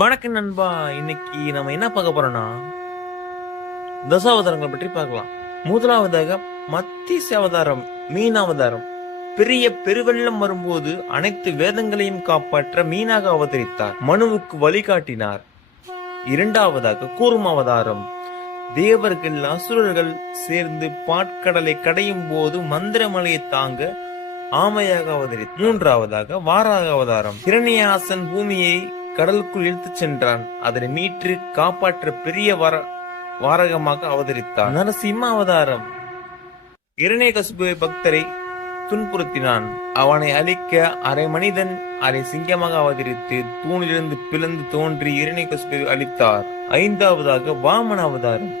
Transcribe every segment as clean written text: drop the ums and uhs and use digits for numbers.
வணக்கம் நண்பா. இன்னைக்கு நம்ம என்ன பார்க்க போறோம்னா தசாவதாரங்களை பற்றி பார்க்கலாம். முதலாவதாக மத்திய அவதாரம், மீன் அவதாரம். பெரிய பெருவெள்ளம் வரும்போது அனைத்து வேதங்களையும் காப்பாற்ற மீனாக அவதரித்தார், மனுவுக்கு வழிகாட்டினார். இரண்டாவதாக கூர்ம அவதாரம். தேவர்கள் அசுரர்கள் சேர்ந்து பாட்கடலை கடையும் போது மந்திரமலையை தாங்க ஆமையாக அவதரித்தார். மூன்றாவதாக வாராக அவதாரம். ஹிரண்யாசன் பூமியை கடலுக்குள் இழுத்துச் சென்றான். அதனை மீட்டு காப்பாற்ற பெரிய வாரகமாக அவதரித்தார். நரசிம்ம அவதாரம். இரணியகசிபு பக்தரை துன்புறுத்தினான். அவனை அழிக்க அரை மனிதன் அரை சிங்கமாக அவதரித்து தூணிலிருந்து பிளந்து தோன்றி இரணியகசிபு அழித்தார். ஐந்தாவதாக வாமன அவதாரம்.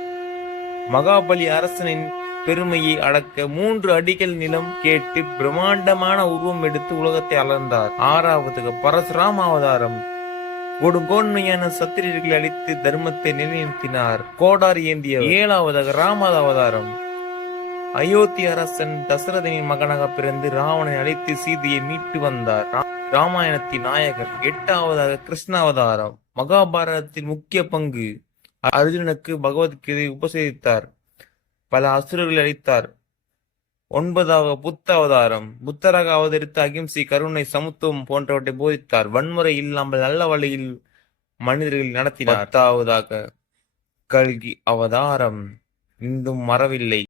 மகாபலி அரசனின் பெருமையை அடக்க 3 அடிகள் நிலம் கேட்டு பிரம்மாண்டமான உருவம் எடுத்து உலகத்தை அளந்தார். ஆறாவதாக பரசுராம அவதாரம். கொடுங்கோன்மையான சத்திரியர்களை அழித்து தர்மத்தை நிலைநிறுத்தினார், கோடாரி ஏந்திய. ஏழாவதாக ராம அவதாரம். அயோத்தி அரசன் தசரதனின் மகனாக பிறந்து ராவணனை அழித்து சீதையை மீட்டு வந்தார், ராமாயணத்தின் நாயகர். எட்டாவதாக கிருஷ்ண அவதாரம். மகாபாரதத்தின் முக்கிய பங்கு. அர்ஜுனனுக்கு பகவத்கீதை உபசரித்தார், பல அசுரர்களை அழித்தார். ஒன்பதாவது புத்த அவதாரம். புத்தராக அவதரித்த அகிம்சை, கருணை, சமத்துவம் போன்றவற்றை போதித்தார். வன்முறை இல்லாமல் நல்ல வழியில் மனிதர்கள் நடத்தினார். 10ஆவதாக கல்கி அவதாரம். இன்றும் மறவில்லை.